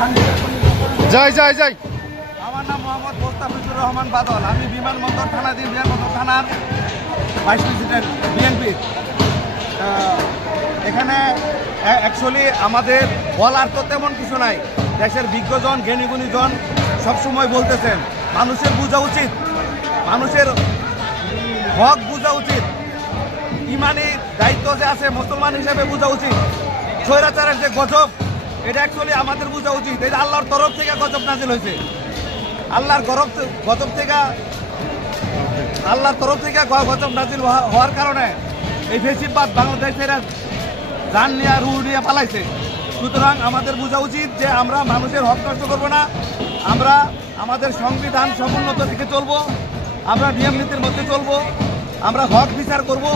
জয় জয় জয়। আমার নাম মোহাম্মদ মোস্তাফিজুর রহমান বাদল। আমি বিমানবন্দর থানাধীন বিমানবন্দর থানার ভাইস প্রেসিডেন্ট বিএনপি। এখানে অ্যাকচুয়ালি আমাদের বলার তো তেমন কিছু নাই। দেশের বিজ্ঞজন জ্ঞানীগুণীজন সবসময় বলতেছেন মানুষের বোঝা উচিত, মানুষের হক বোঝা উচিত, ইমানি দায়িত্ব যে আছে মুসলমান হিসেবে বোঝা উচিত। স্বৈরাচারের যে গজব, এটা অ্যাকচুয়ালি আমাদের বোঝা উচিত। এটা আল্লাহর তরফ থেকে গজব নাজিল হয়েছে। আল্লাহর গজব থেকে গজব নাজিল হওয়ার কারণে এই ফেসিবাদ বাংলাদেশের জান নিয়ে রু নিয়ে পালাইছে। সুতরাং আমাদের বোঝা উচিত যে আমরা মানুষের হক নষ্ট করবো না, আমরা আমাদের সংবিধান সমুন্নত থেকে চলবো, আমরা নিয়ম নীতির মধ্যে চলবো, আমরা হক বিচার করব।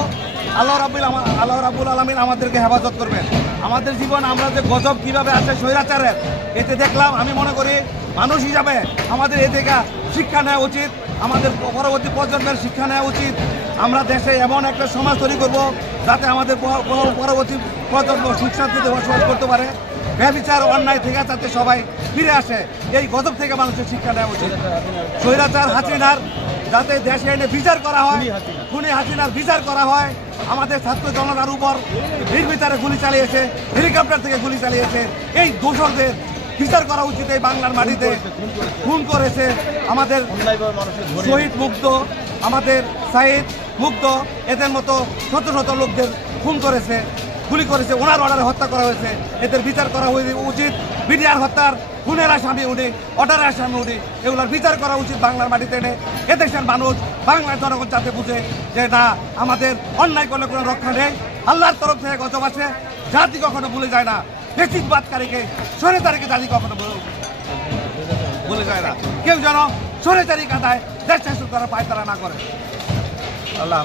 আল্লাহ রাব্বুল আলামিন আমাদেরকে হেফাজত করবেন। আমাদের জীবন আমরা যে গজব কীভাবে আছে স্বৈরাচারের, এতে দেখলাম। আমি মনে করি মানুষ হিসাবে আমাদের এ থেকে শিক্ষা নেওয়া উচিত, আমাদের পরবর্তী প্রজন্মের শিক্ষা নেওয়া উচিত। আমরা দেশে এমন একটা সমাজ তৈরি করব যাতে আমাদের পরবর্তী প্রজন্ম সুখ শান্তিতে বসবাস করতে পারে। ব্যভিচার অন্যায় থেকে যাতে সবাই ফিরে আসে, এই গজব থেকে মানুষের শিক্ষা নেওয়া উচিত। স্বৈরাচার হাসিনার যাতে দেশে এনে বিচার করা হয়, খুনি হাসিনার বিচার করা হয়। আমাদের ছাত্র জনতার উপর নির্বিচারে গুলি চালিয়েছে, হেলিকপ্টার থেকে গুলি চালিয়েছে। এই দোষরদের বিচার করা উচিত। এই বাংলার মাটিতে খুন করেছে আমাদের শহীদ মুগ্ধ, আমাদের সাইদ মুগ্ধ, এদের মতো শত শত লোকদের খুন করেছে, গুলি করেছে, ওনার অর্ডারে হত্যা করা হয়েছে। এদের বিচার করা উচিত। বিডিআর হত্যার খুনের আসামি উনি, অর্ডারের আসামি উনি, এগুলোর বিচার করা উচিত বাংলার মাটিতে এনে। এদেশের মানুষ, বাংলার জনগণ যাতে বুঝে যে না, আমাদের অন্যায় করলে কোনো রক্ষা নেই, আল্লাহর তরফ থেকে গজব আছে। জাতি কখনো ভুলে যায় না, ফেসিবাদকারীকে স্বৈরাচারীকে জাতি কখনো ভুলে যায় না। কেউ যেন স্বৈরাচারী কাদায় দেশ শাসন করার পায়তারা না করে। আল্লাহ।